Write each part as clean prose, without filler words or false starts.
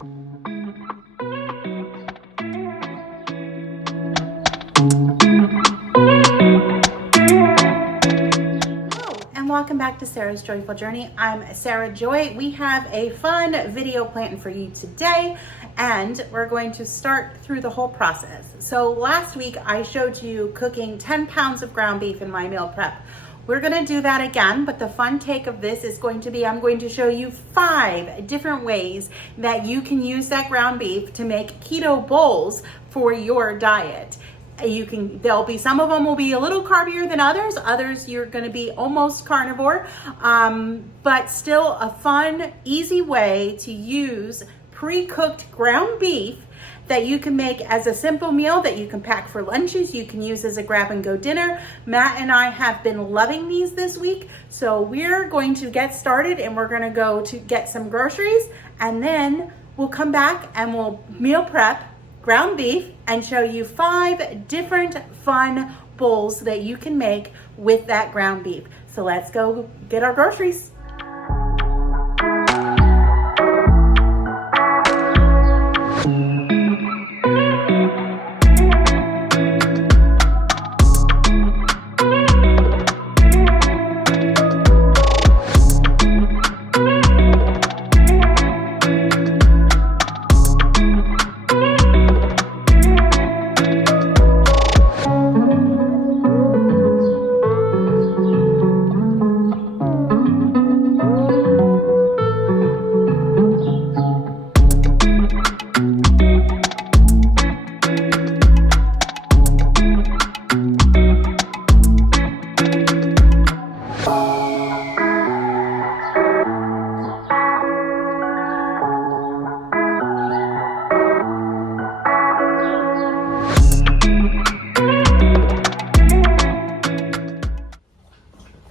Welcome back to Sarah's Joyful Journey. I'm Sarah Joy. We have a fun video planned for you today, and we're going to start through the whole process. So last week I showed you cooking 10 pounds of ground beef in my meal prep. We're going to do that again, but the fun take of this is going to be I'm going to show you 5 different ways that you can use that ground beef to make keto bowls for your diet. There'll be, some of them will be a little carbier than others you're going to be almost carnivore, but still a fun, easy way to use pre-cooked ground beef that you can make as a simple meal that you can pack for lunches. You can use as a grab and go dinner. Matt and I have been loving these this week, so we're going to get started and we're going to go to get some groceries, and then we'll come back and we'll meal prep ground beef and show you 5 different fun bowls that you can make with that ground beef. So let's go get our groceries.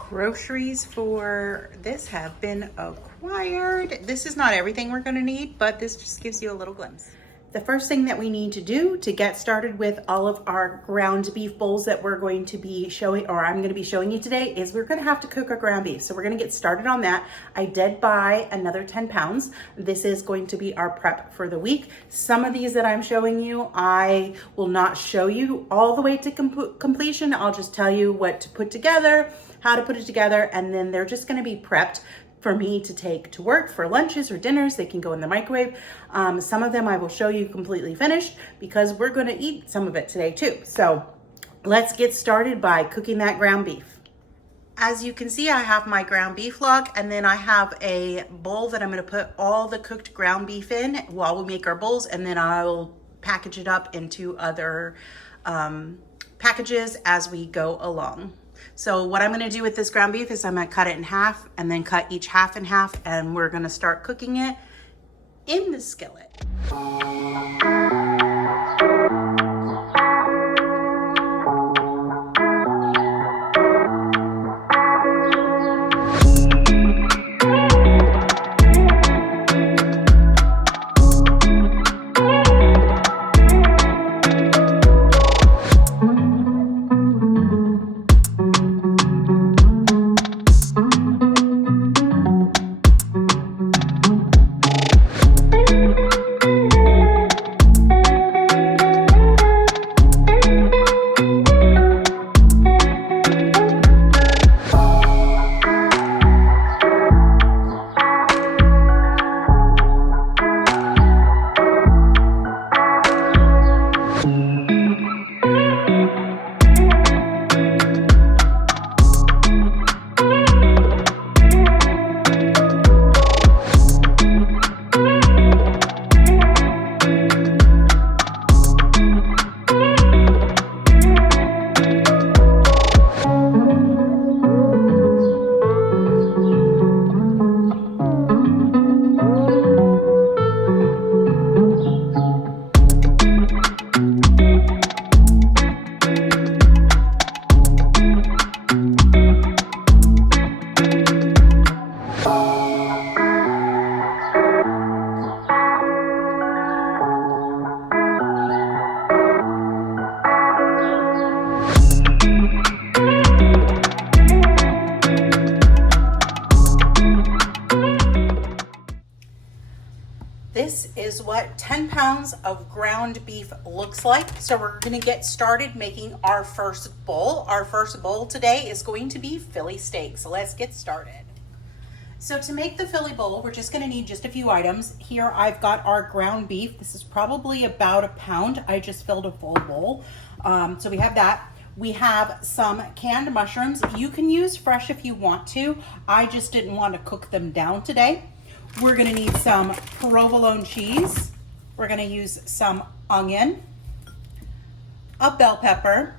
Groceries for this have been acquired. This is not everything we're going to need, but this just gives you a little glimpse. The first thing that we need to do to get started with all of our ground beef bowls that we're going to be showing, or I'm going to be showing you today, is we're going to have to cook our ground beef. So we're going to get started on that. I did buy another 10 pounds. This is going to be our prep for the week. Some of these that I'm showing you, I will not show you all the way to completion. I'll just tell you what to put together, how to put it together, and then they're just going to be prepped for me to take to work for lunches or dinners. They can go in the microwave. Some of them I will show you completely finished because we're going to eat some of it today too. So let's get started by cooking that ground beef. As you can see, I have my ground beef log, and then I have a bowl that I'm going to put all the cooked ground beef in while we make our bowls, and then I'll package it up into other packages as we go along. So what I'm going to do with this ground beef is I'm going to cut it in half and then cut each half in half, and we're going to start cooking it in the skillet. this is what 10 pounds of ground beef looks like. So we're gonna get started making our first bowl. Our first bowl today is going to be Philly steak. So let's get started. So to make the Philly bowl, we're just gonna need just a few items. Here I've got our ground beef. This is probably about a pound. I just filled a full bowl. So we have that. We have some canned mushrooms. You can use fresh if you want to. I just didn't want to cook them down today. We're gonna need some provolone cheese. We're gonna use some onion, a bell pepper.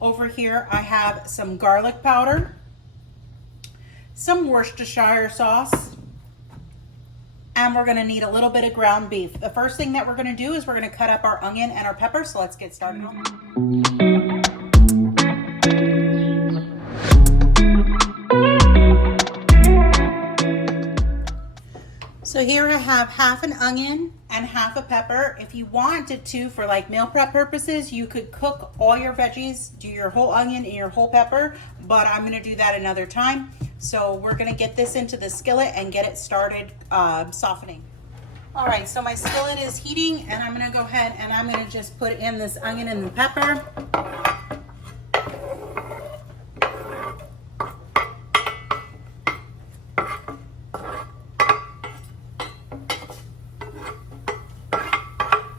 Over here I have some garlic powder, some Worcestershire sauce, and we're gonna need a little bit of ground beef. The first thing that we're gonna do is we're gonna cut up our onion and our pepper, so let's get started on that. So here I have half an onion and half a pepper. If you wanted to, for like meal prep purposes, you could cook all your veggies, do your whole onion and your whole pepper, but I'm gonna do that another time. So we're gonna get this into the skillet and get it started softening. All right, so my skillet is heating and I'm gonna go ahead and I'm gonna just put in this onion and the pepper.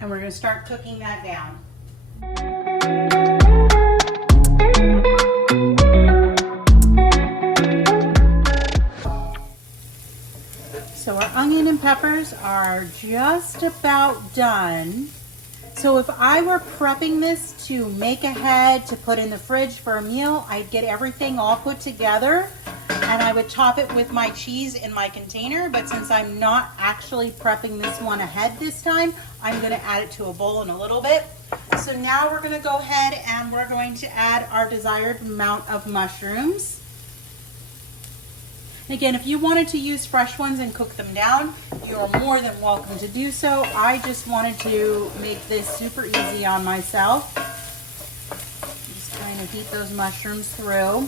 And we're going to start cooking that down. So our onion and peppers are just about done. So if I were prepping this to make ahead, to put in the fridge for a meal, I'd get everything all put together and I would top it with my cheese in my container. But since I'm not actually prepping this one ahead this time, I'm gonna add it to a bowl in a little bit. So now we're gonna go ahead and we're going to add our desired amount of mushrooms. Again, if you wanted to use fresh ones and cook them down, you're more than welcome to do so. I just wanted to make this super easy on myself. Just trying to heat those mushrooms through.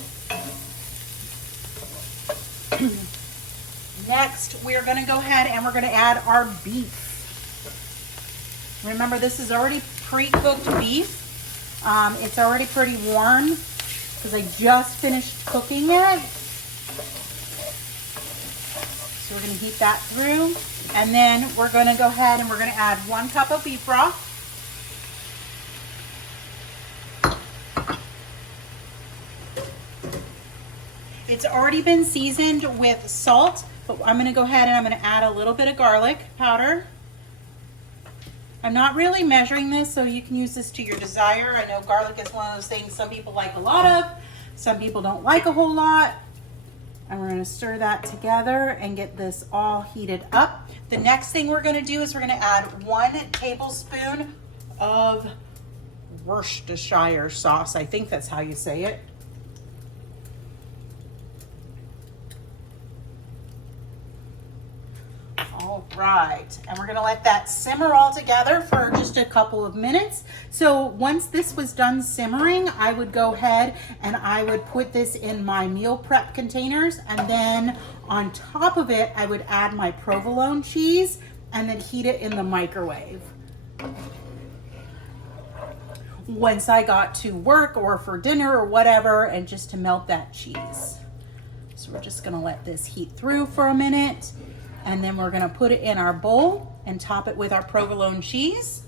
Next, we're going to go ahead and we're going to add our beef. Remember, this is already pre-cooked beef. It's already pretty warm because I just finished cooking it. So we're going to heat that through. And then we're going to go ahead and we're going to add 1 cup of beef broth. It's already been seasoned with salt, but I'm going to go ahead and I'm going to add a little bit of garlic powder. I'm not really measuring this, so you can use this to your desire. I know garlic is one of those things some people like a lot of, some people don't like a whole lot. And we're going to stir that together and get this all heated up. The next thing we're going to do is we're going to add 1 tablespoon of Worcestershire sauce. I think that's how you say it. All right, and we're gonna let that simmer all together for just a couple of minutes. So once this was done simmering, I would go ahead and I would put this in my meal prep containers, and then on top of it, I would add my provolone cheese and then heat it in the microwave. Once I got to work or for dinner or whatever, and just to melt that cheese. So we're just gonna let this heat through for a minute. And then we're gonna put it in our bowl and top it with our provolone cheese.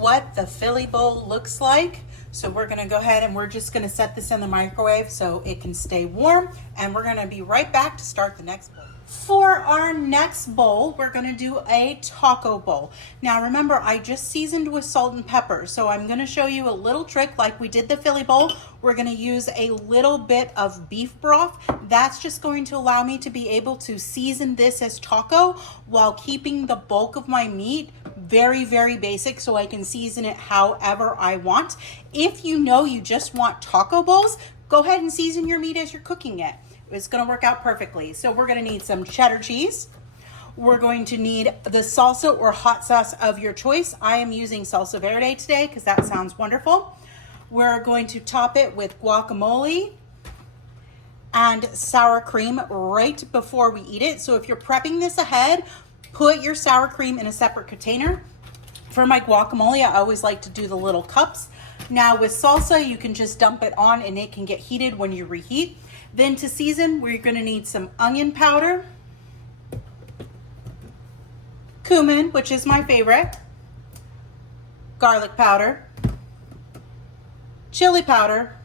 what the Philly bowl looks like. So we're gonna go ahead and we're just gonna set this in the microwave so it can stay warm, and we're gonna be right back to start the next bowl. For our next bowl, we're gonna do a taco bowl. Now remember, I just seasoned with salt and pepper, so I'm gonna show you a little trick like we did the Philly bowl. We're gonna use a little bit of beef broth. That's just going to allow me to be able to season this as taco while keeping the bulk of my meat very, very basic, so I can season it however I want. If you know you just want taco bowls, go ahead and season your meat as you're cooking it. It's gonna work out perfectly. So we're gonna need some cheddar cheese. We're going to need the salsa or hot sauce of your choice. I am using salsa verde today because that sounds wonderful. We're going to top it with guacamole and sour cream right before we eat it. So if you're prepping this ahead, put your sour cream in a separate container. For my guacamole, I always like to do the little cups. Now with salsa, you can just dump it on and it can get heated when you reheat. Then to season, we're gonna need some onion powder, cumin, which is my favorite, garlic powder, chili powder,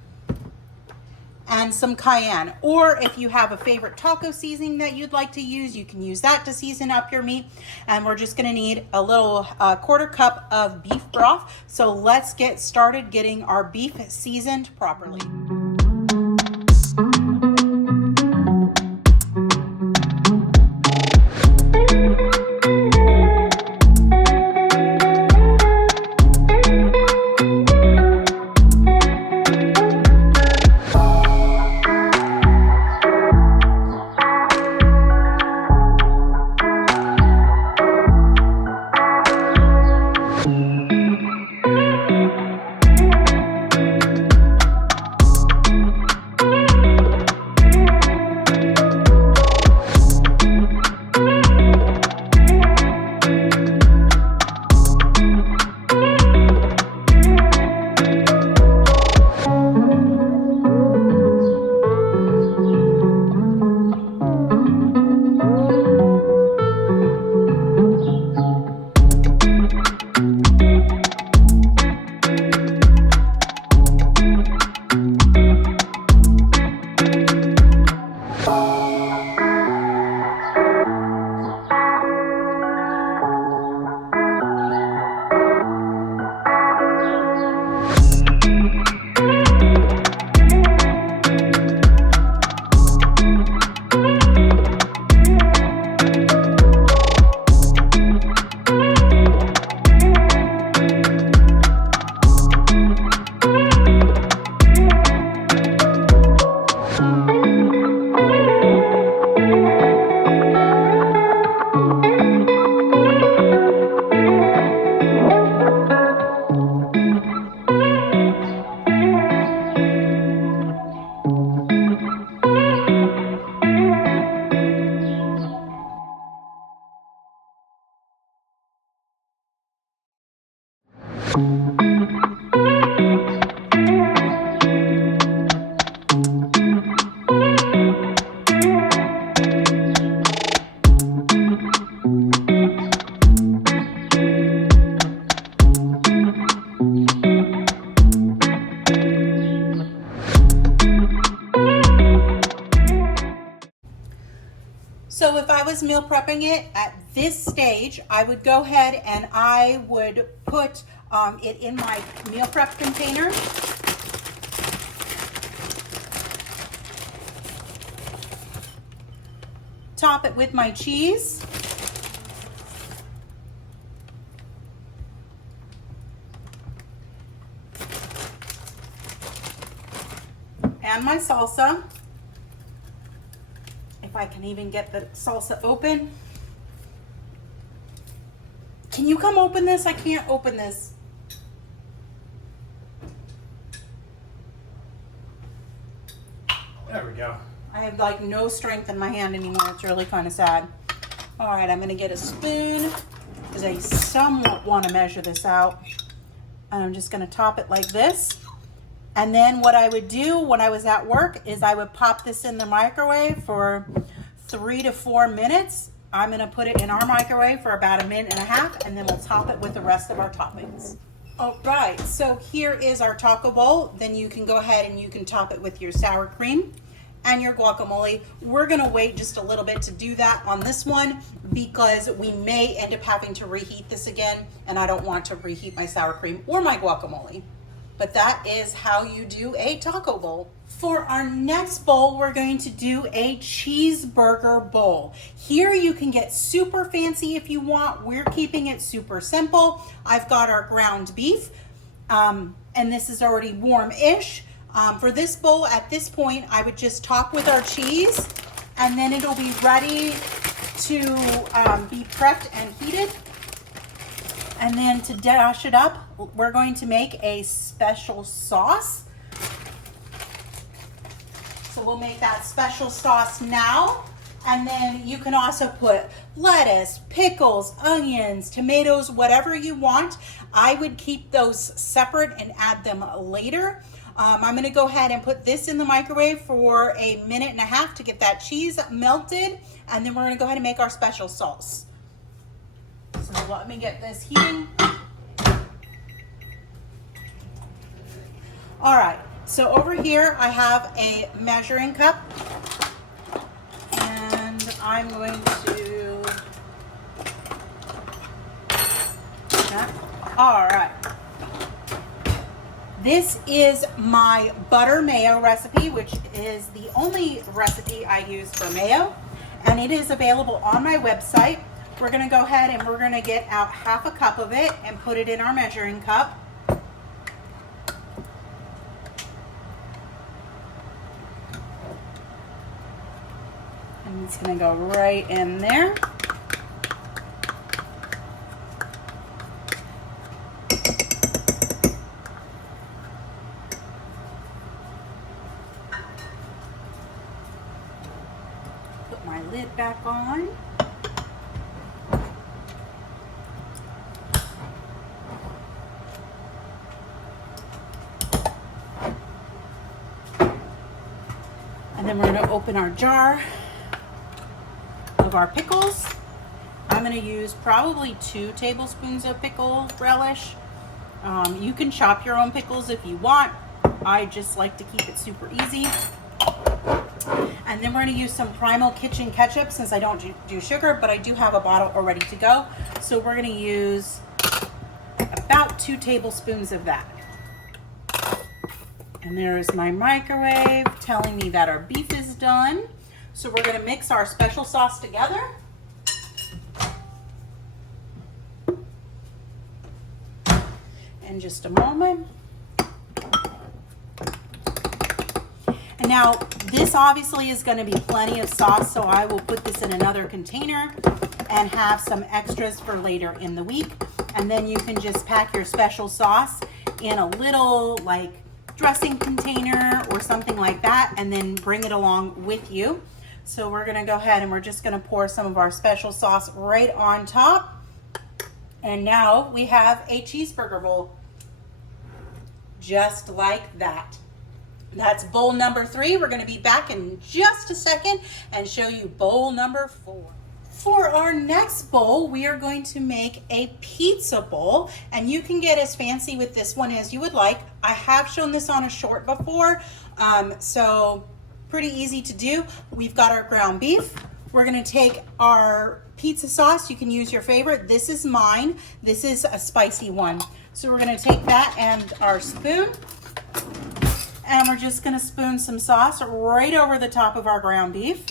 and some cayenne. Or if you have a favorite taco seasoning that you'd like to use, you can use that to season up your meat. And we're just gonna need a little quarter cup of beef broth. So let's get started getting our beef seasoned properly. So if I was meal prepping it at this stage, I would go ahead and I would put it in my meal prep container. Top it with my cheese. And my salsa. If I can even get the salsa open. Can you come open this? I can't open this. There we go. I have like no strength in my hand anymore. It's really kind of sad. All right, I'm gonna get a spoon because I somewhat want to measure this out. And I'm just gonna top it like this. And then what I would do when I was at work is I would pop this in the microwave for 3 to 4 minutes. I'm gonna put it in our microwave for about 1.5 minutes, and then we'll top it with the rest of our toppings. All right, so here is our taco bowl. Then you can go ahead and you can top it with your sour cream and your guacamole. We're gonna wait just a little bit to do that on this one because we may end up having to reheat this again, and I don't want to reheat my sour cream or my guacamole. But that is how you do a taco bowl. For our next bowl, we're going to do a cheeseburger bowl. Here you can get super fancy if you want. We're keeping it super simple. I've got our ground beef, and this is already warm-ish. For this bowl, at this point, I would just top with our cheese, and then it'll be ready to be prepped and heated. And then to dash it up, we're going to make a special sauce. So we'll make that special sauce now. And then you can also put lettuce, pickles, onions, tomatoes, whatever you want. I would keep those separate and add them later. I'm gonna go ahead and put this in the microwave for 1.5 minutes to get that cheese melted. And then we're gonna go ahead and make our special sauce. So let me get this heating. All right, so over here I have a measuring cup, and I'm going to, all right. This is my butter mayo recipe, which is the only recipe I use for mayo, and it is available on my website. We're gonna go ahead and we're gonna get out 1/2 cup of it and put it in our measuring cup. And it's gonna go right in there. Put my lid back on. And then we're going to open our jar of our pickles. I'm going to use probably 2 tablespoons of pickle relish. You can chop your own pickles if you want. I just like to keep it super easy. And then we're going to use some Primal Kitchen ketchup since I don't do sugar, but I do have a bottle already to go. So we're going to use about 2 tablespoons of that. And there's my microwave telling me that our beef is done. So we're going to mix our special sauce together. In just a moment. And now this obviously is going to be plenty of sauce, so I will put this in another container and have some extras for later in the week. And then you can just pack your special sauce in a little like dressing container or something like that, and then bring it along with you. So we're gonna go ahead and we're just gonna pour some of our special sauce right on top. And now we have a cheeseburger bowl. Just like that. That's bowl number 3. We're gonna be back in just a second and show you bowl number 4. For our next bowl, we are going to make a pizza bowl, and you can get as fancy with this one as you would like. I have shown this on a short before, so pretty easy to do. We've got our ground beef. We're gonna take our pizza sauce. You can use your favorite. This is mine. This is a spicy one. So we're gonna take that and our spoon, and we're just gonna spoon some sauce right over the top of our ground beef.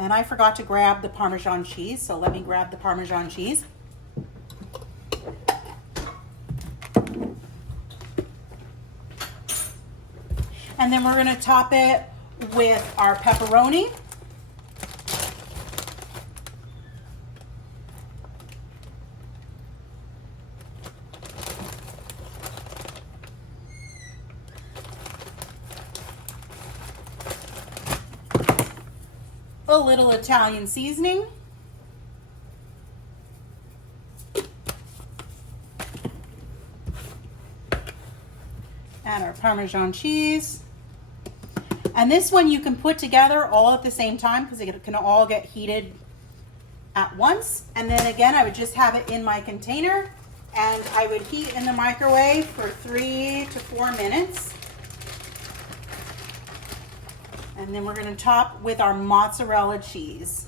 And I forgot to grab the Parmesan cheese, so let me grab the Parmesan cheese. And then we're gonna top it with our pepperoni. A little Italian seasoning. And our Parmesan cheese. And this one you can put together all at the same time because it can all get heated at once. And then again, I would just have it in my container And I would heat in the microwave for 3 to 4 minutes. And then we're going to top with our mozzarella cheese.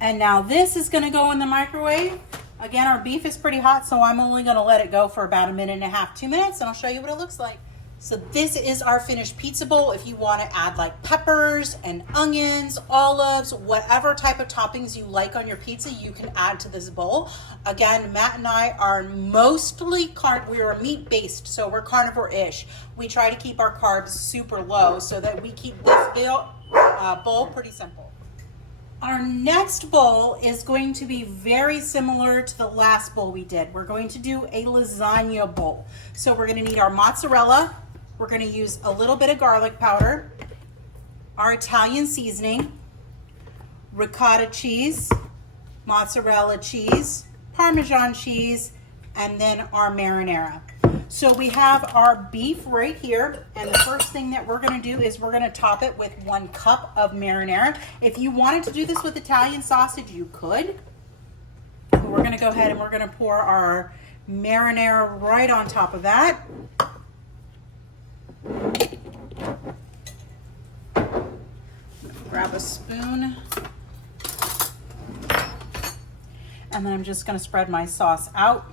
And now this is going to go in the microwave. Again, our beef is pretty hot, so I'm only going to let it go for about 1.5 minutes, 2 minutes, and I'll show you what it looks like. So this is our finished pizza bowl. If you want to add like peppers and onions, olives, whatever type of toppings you like on your pizza, you can add to this bowl. Again, Matt and I are mostly we're meat-based, so we're carnivore-ish. We try to keep our carbs super low so that we keep this bowl pretty simple. Our next bowl is going to be very similar to the last bowl we did. We're going to do a lasagna bowl. So we're going to need our mozzarella. We're going to use a little bit of garlic powder, our Italian seasoning, ricotta cheese, mozzarella cheese, Parmesan cheese, and then our marinara. So we have our beef right here, and the first thing that we're going to do is we're going to top it with 1 cup of marinara. If you wanted to do this with Italian sausage, you could. But we're going to go ahead and we're going to pour our marinara right on top of that. Grab a spoon. And then I'm just going to spread my sauce out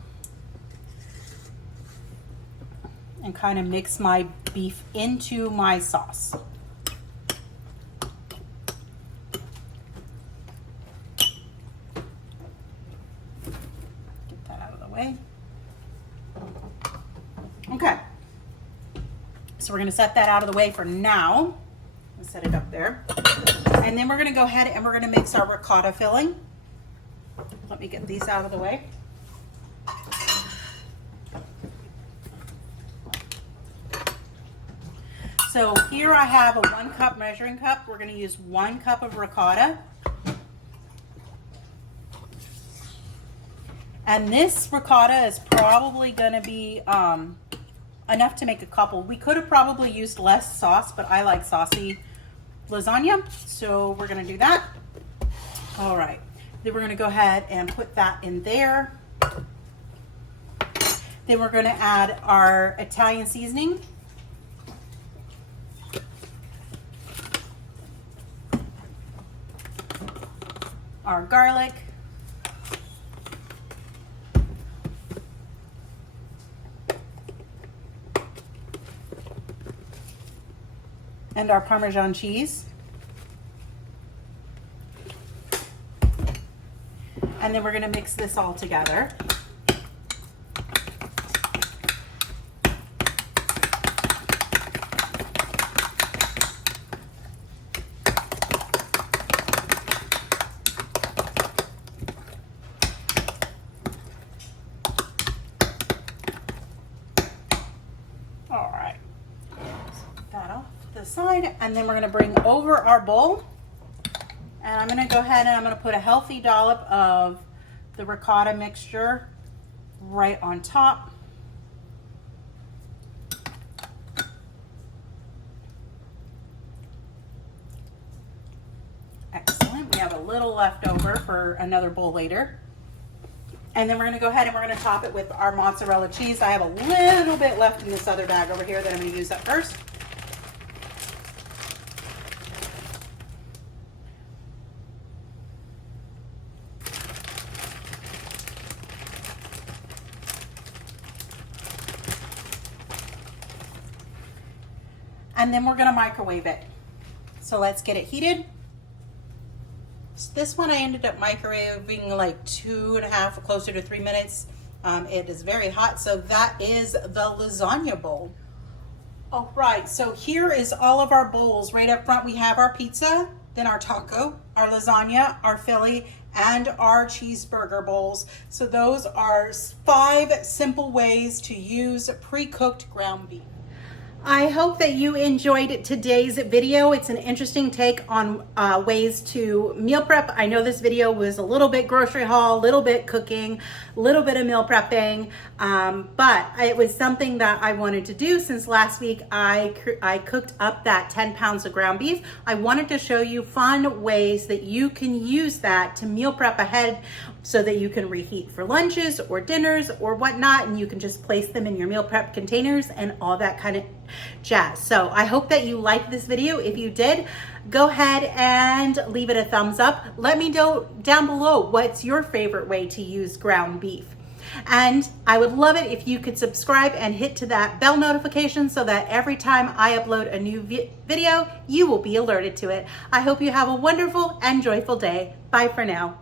and kind of mix my beef into my sauce. Get that out of the way. Okay. So we're going to set that out of the way for now. Let's set it up there. And then we're going to go ahead and we're going to mix our ricotta filling. Let me get these out of the way. So here I have a 1 cup measuring cup. We're going to use 1 cup of ricotta. And this ricotta is probably going to be enough to make a couple. We could have probably used less sauce, but I like saucy lasagna, so we're going to do that. All right, then we're going to go ahead and put that in there. Then we're going to add our Italian seasoning. Our garlic. And our Parmesan cheese. And then we're going to mix this all together. All right. Put that off to the side, and then we're going to bring over our bowl. And I'm going to go ahead and I'm going to put a healthy dollop of the ricotta mixture right on top. Excellent. We have a little left over for another bowl later. And then we're going to go ahead and we're going to top it with our mozzarella cheese. I have a little bit left in this other bag over here that I'm going to use up first. And then we're going to microwave it. So let's get it heated. So this one I ended up microwaving like 2.5, closer to 3 minutes. It is very hot. So that is the lasagna bowl. All right, so here is all of our bowls. Right up front we have our pizza, then our taco, our lasagna, our Philly, and our cheeseburger bowls. So those are 5 simple ways to use pre-cooked ground beef. I hope that you enjoyed today's video. It's an interesting take on ways to meal prep. I know this video was a little bit grocery haul, a little bit cooking, a little bit of meal prepping, but it was something that I wanted to do since last week I cooked up that 10 pounds of ground beef. I wanted to show you fun ways that you can use that to meal prep ahead so that you can reheat for lunches or dinners or whatnot, and you can just place them in your meal prep containers and all that kind of jazz. So I hope that you liked this video. If you did, go ahead and leave it a thumbs up. Let me know down below what's your favorite way to use ground beef. And I would love it if you could subscribe and hit to that bell notification so that every time I upload a new video, you will be alerted to it. I hope you have a wonderful and joyful day. Bye for now.